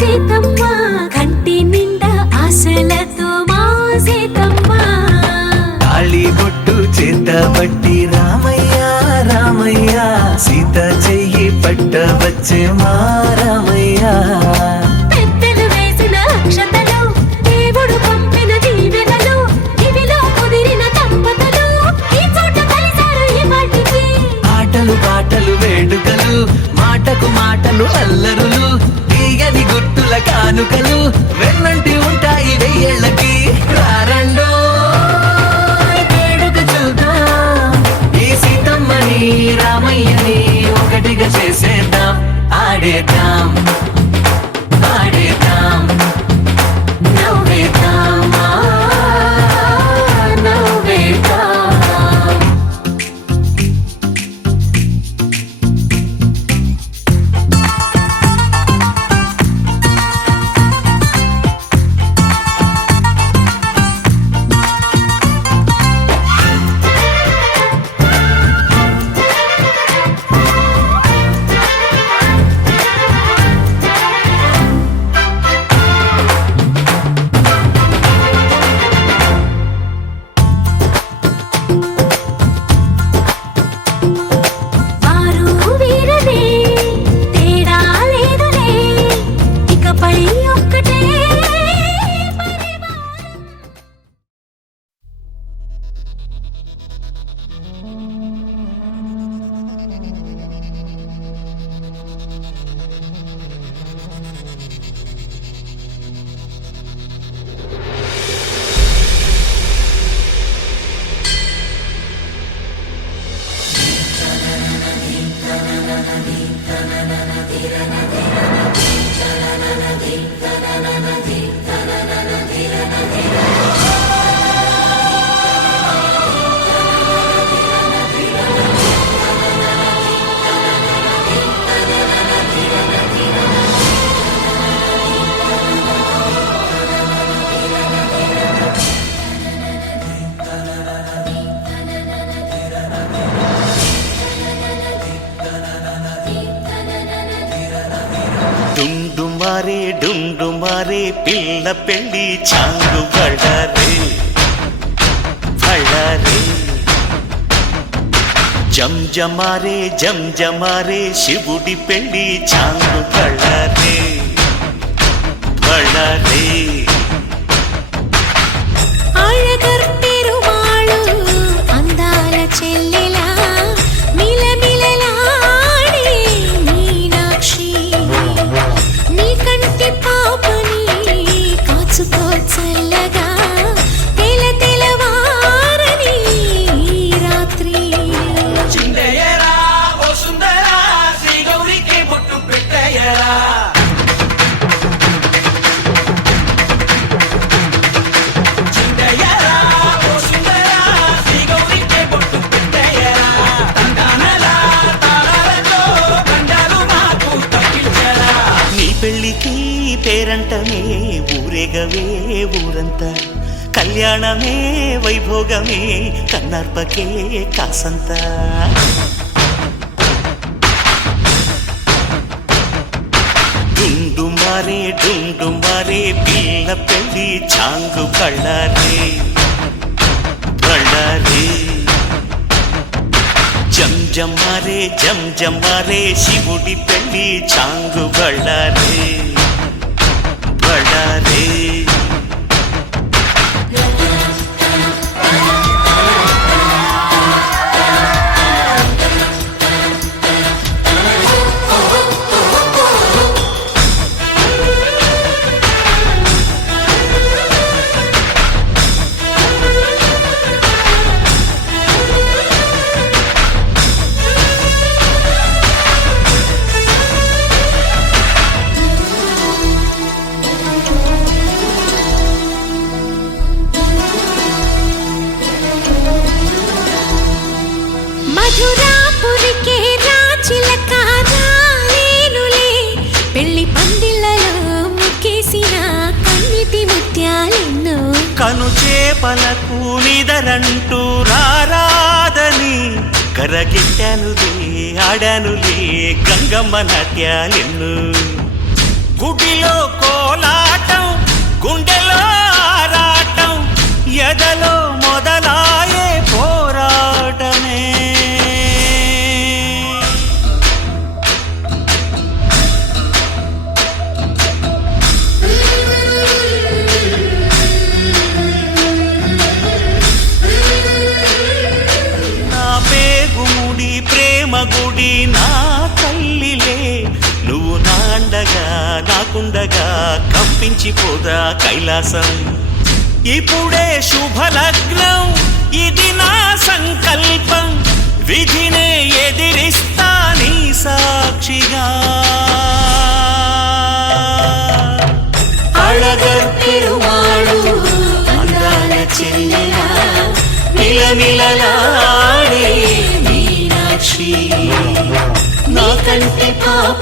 సీతమ్మ కంటి నిండా ఆశలతో మా సీతమ్మ తాళిబొట్టు చేతబట్టి రామయ్య రామయ్య సీత చెయ్యి పట్టవచ్చే మా రామయ్య పెద్దలు వేసిన అక్షతలు దేవుడు పంపిన దీవెనలు ఇవిలో కుదిరిన దంపతులు ఈ చోట కలిసారు ఈ వాటికి ఆటలు పాటలు వేడుకలు మాటకు మాటలు అల్లరులు తీయని గుట్టుల కానుకలు వెన్నంటి ఉంటాయి వెయ్యేళ్ళకి రారండో వేడుక చూద్దాం ఈ సీతమ్మని రామయ్యని ఒకటిగా చేసేద్దాం ఆడేద్దాం ఆడేద్దాం నవ్వేద్దాం నవ్వేద్దాం వారు వీరనే తేడా లేదులే ఇకపై ఒక్కటే డుండుమారే పిల్ల పెళ్ళి చాంగు బళ్ళారే బళ్ళారే జంజమారే శివుడి పెళ్ళి చాంగు బళ్ళారే బళ్ళారే అழகర్ పెరుమాళు అందాల చెల్లెలా మిలమిలలాడే మీనాక్షి నీ కంటి పాపని కాచుకో చల్లగా తెలవారని రాత్రి చిందయ్యరా ఓ సుందరా శ్రీ గౌరికి బొట్టు పెట్టయ్యరా చిందయ్యరా ఓ సుందరా శ్రీ గౌరికి బొట్టు పెట్టయ్యరా తందానలా తాళాలతో కండాలు మాకు తప్పించరా నీ పెళ్ళికి పేరంటమే ఊరేగవే ఊరంతా కళ్యాణమే వైభోగమే కన్నార్పకే కాసంత డుండుమారే పిల్ల పెళ్ళి చాంగు బళ్ళారే బళ్ళారే జంజమారే శివుడి పెళ్ళి చాంగు బళ్ళారే బళ్ళారే మధురాపురికే రాచిలక రాలేనులే పెళ్లి పందిళ్ళలో ముక్కేసిన కన్నిటి ముత్యాలెన్నో కను చేపలకు నిదరంటూ రారాదని కరగిట్టానులే ఆడానులే గంగమ్మ నాట్యాలెన్ను గుడిలో కోలాటం గుండెలో ఆరాటం ఎదలో మొదలాయే పోరాటమే నా పేగుముడి ప్రేమ గుడి నా తల్లిలే నువ్వు నాండగా నాకుండగా కంపించిపోదా కైలాసం ఇప్పుడే శుభలగ్నం ఇది నా సంకల్పం విధినే ఎదిరిస్తా నీ సాక్షిగా అళగర్ పెరుమాళు అందాల చెల్లెలా నిలనిలలాడే మీనాక్షి నా కంటి పాప